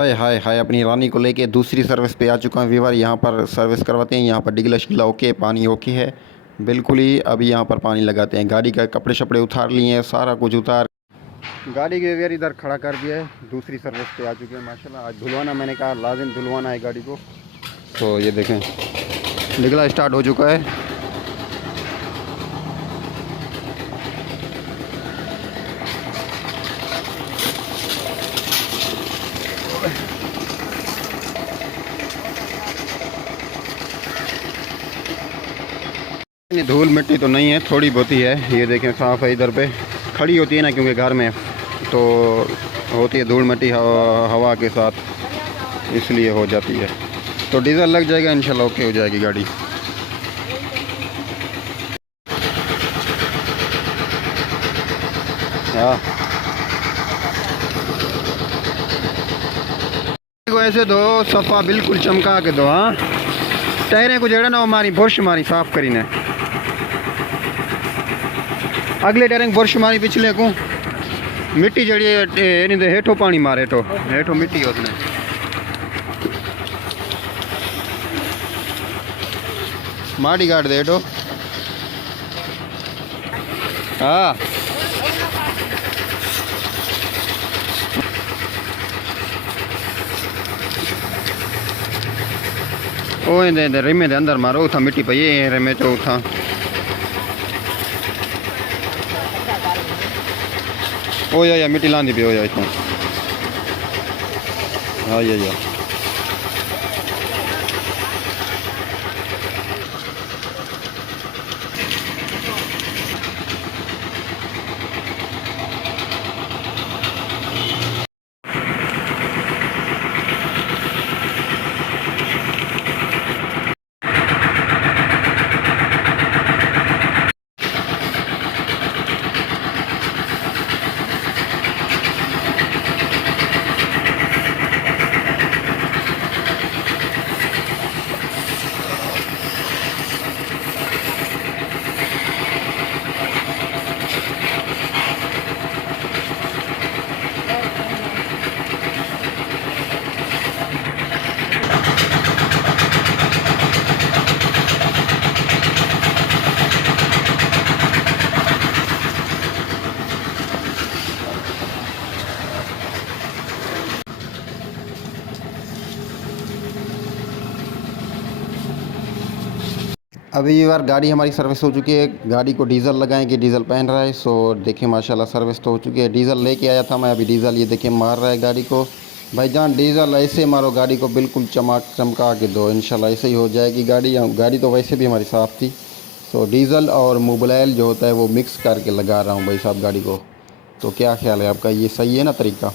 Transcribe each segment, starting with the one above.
हाय हाय हाय, अपनी रानी को लेके दूसरी सर्विस पे आ चुका हूँ व्यूवर। यहाँ पर सर्विस करवाते हैं। यहाँ पर डिगला शिगला ओके, पानी ओके है बिल्कुल ही। अभी यहाँ पर पानी लगाते हैं। गाड़ी का कपड़े शपड़े उतार लिए हैं, सारा कुछ उतार गाड़ी के व्यूवर इधर खड़ा कर दिया है। दूसरी सर्विस पे आ चुके हैं माशाल्लाह। आज धुलवाना, मैंने कहा लाजिम धुलवाना है गाड़ी को। तो ये देखें, डिगला स्टार्ट हो चुका है। धूल मिट्टी तो नहीं है, थोड़ी बहुत ही है। ये देखें साफ़ है। इधर पे खड़ी होती है ना, क्योंकि घर में तो होती है धूल मिट्टी हवा के साथ, इसलिए हो जाती है। तो डीज़ल लग जाएगा इंशाल्लाह, ओके हो जाएगी गाड़ी। हाँ, को ऐसे दो सफ़ा बिल्कुल चमका के दो। हाँ, टायरें को जड़ा ना मारी बुरश मारी साफ़ करी ने। अगले टायरें बुरश मारी, पिछले को मिट्टी जड़ी है। हेठो पानी मारे, हेठो मिट्टी उसने। माड़ी काट दे हेठो। हाँ, ओ दे रिमे दे अंदर मारो। उथा मिट्टी पई है रिमे चो उथा। ओ या मिट्टी लांदी पे हो या इथों। हाँ या अभी यार गाड़ी हमारी सर्विस हो चुकी है। गाड़ी को डीज़ल लगाएंगे, डीज़ल पहन रहा है। सो देखिए माशाल्लाह सर्विस तो हो चुकी है। डीज़ल लेके आया था मैं, अभी डीज़ल ये देखिए मार रहा है गाड़ी को। भाईजान डीज़ल ऐसे मारो गाड़ी को, बिल्कुल चमका के दो, इंशाल्लाह ऐसे ही हो जाएगी गाड़ी। गाड़ी तो वैसे भी हमारी साफ़ थी। सो डीज़ल और मोबिल जो होता है वो मिक्स करके लगा रहा हूँ भाई साहब गाड़ी को। तो क्या ख्याल है आपका, ये सही है ना तरीका?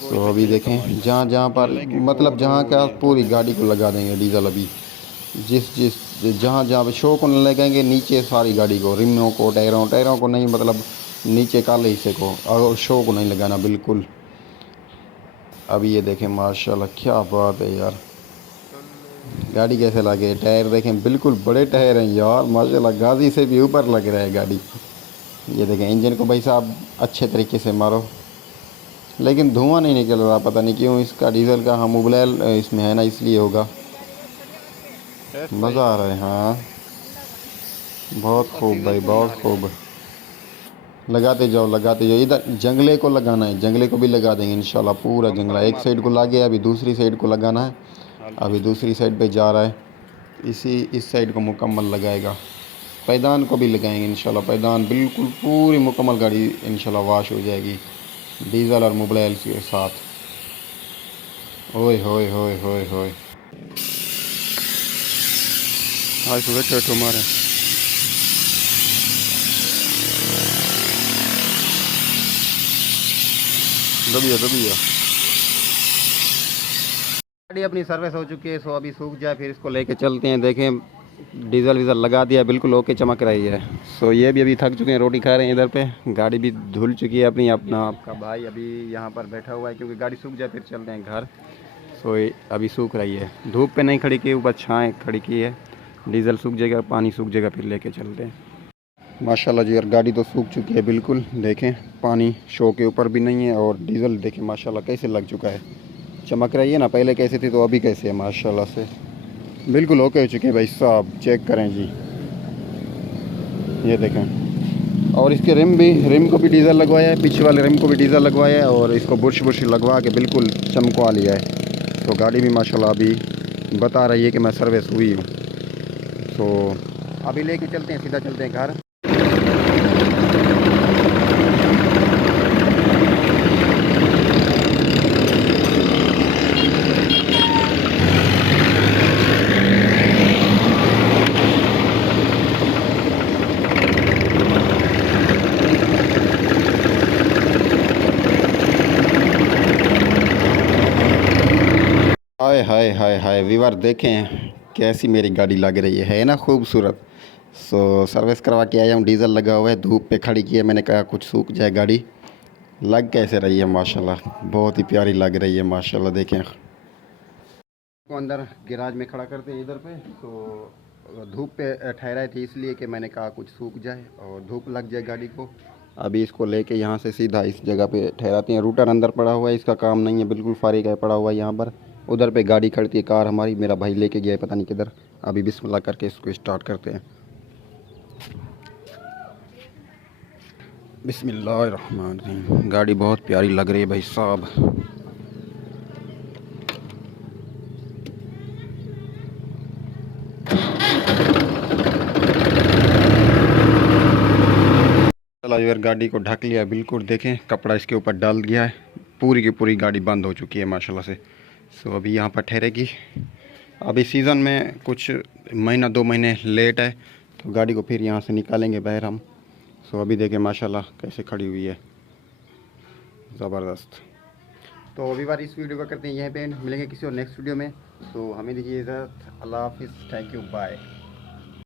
तो अभी देखें जहाँ जहाँ पर मतलब जहाँ का पूरी गाड़ी को लगा देंगे डीज़ल। अभी जिस जहाँ जहाँ पे शो को नहीं लगाएंगे, नीचे सारी गाड़ी को, रिमों को, टायरों को नहीं, मतलब नीचे काले हिस्से को, और शो को नहीं लगाना बिल्कुल। अभी ये देखें माशाल्लाह, क्या बात है यार। गाड़ी कैसे लगे, टायर देखें बिल्कुल बड़े टायर हैं यार माशाल्लाह, गाजी से भी ऊपर लग रहा है गाड़ी। ये देखें इंजन को भाई साहब अच्छे तरीके से मारो, लेकिन धुआं नहीं निकल रहा, पता नहीं क्यों। इसका डीज़ल का हम मोबिल इसमें है ना, इसलिए होगा। मज़ा आ रहा है। हाँ, बहुत खूब भाई, बहुत खूब। लगाते जाओ लगाते जाओ। इधर जंगले को लगाना है, जंगले को भी लगा देंगे इंशाल्लाह। पूरा जंगला एक साइड को लग गया, अभी दूसरी साइड को लगाना है। अभी दूसरी साइड पे जा रहा है, इस साइड को मुकम्मल लगाएगा। पैदान को भी लगाएंगे इंशाल्लाह। पैदान बिल्कुल पूरी मुकम्मल गाड़ी इंशाल्लाह वॉश हो जाएगी डीज़ल और मोबिल के साथ। ओए होए होए होए होए, आज सुबह ठेठो मारे। दबिया दबिया। गाड़ी अपनी सर्विस हो चुकी है। सो अभी सूख जाए फिर इसको लेके चलते हैं। देखें डीज़ल वीज़ल लगा दिया, बिल्कुल ओके चमक रही है। सो ये भी अभी थक चुके हैं, रोटी खा रहे हैं इधर पे। गाड़ी भी धुल चुकी है अपनी। अपना आपका भाई अभी यहाँ पर बैठा हुआ है, क्योंकि गाड़ी सूख जाए फिर चलते हैं घर। सो अभी सूख रही है, धूप पे नहीं खड़ी की, ऊपर छाएँ खड़ी की है। डीज़ल सूख जाएगा, पानी सूख जाएगा, फिर लेके चलते हैं। माशाल्लाह जी यार, गाड़ी तो सूख चुकी है बिल्कुल। देखें पानी शो के ऊपर भी नहीं है, और डीज़ल देखें माशाल्लाह कैसे लग चुका है। चमक रही है ना, पहले कैसे थी तो अभी कैसे है माशाल्लाह से। बिल्कुल ओके हो चुके हैं भाई साहब, चेक करें जी, ये देखें। और इसके रिम को भी डीज़ल लगवाया है, पीछे वाले रिम को भी डीज़ल लगवाया है और इसको बुर्श बुर्श लगवा के बिल्कुल चमकवा लिया है। तो गाड़ी भी माशाल्लाह अभी बता रही है कि मैं सर्विस हुई हूँ। तो अभी लेके चलते हैं, सीधा चलते हैं घर। हाय हाय हाय हाय वीवर, देखें कैसी मेरी गाड़ी लग रही है ना खूबसूरत। सो सर्विस करवा के आया हूँ, डीज़ल लगा हुआ है, धूप पे खड़ी की है, मैंने कहा कुछ सूख जाए गाड़ी। लग कैसे रही है माशाल्लाह, बहुत ही प्यारी लग रही है माशाल्लाह। देखें को अंदर गैराज में खड़ा करते हैं इधर पे, तो धूप पे ठहराए थे इसलिए कि मैंने कहा कुछ सूख जाए और धूप लग जाए गाड़ी को। अभी इसको लेके यहाँ से सीधा इस जगह पे ठहराते हैं। रूटर अंदर पड़ा हुआ है, इसका काम नहीं है, बिल्कुल फारिग है पड़ा हुआ है यहाँ पर। उधर पे गाड़ी खड़ती है कार हमारी, मेरा भाई लेके गया है पता नहीं किधर। अभी बिस्मिल्लाह करके इसको स्टार्ट करते हैं। बिस्मिल्लाहिर्रहमानिर्रहीम। गाड़ी बहुत प्यारी लग रही है भाई साहब। चला यार, गाड़ी को ढक लिया बिल्कुल, देखें कपड़ा इसके ऊपर डाल दिया है, पूरी की पूरी गाड़ी बंद हो चुकी है माशाल्लाह से। सो अभी यहाँ पर ठहरेगी। अभी सीज़न में कुछ महीना 2 महीने लेट है, तो गाड़ी को फिर यहाँ से निकालेंगे बाहर हम। सो अभी देखें माशाल्लाह कैसे खड़ी हुई है, ज़बरदस्त। तो अभी बार इस वीडियो का करते हैं यहीं पे, मिलेंगे किसी और नेक्स्ट वीडियो में। तो हमें दीजिए इजाज़त, अल्लाह हाफिज़, थैंक यू, बाय।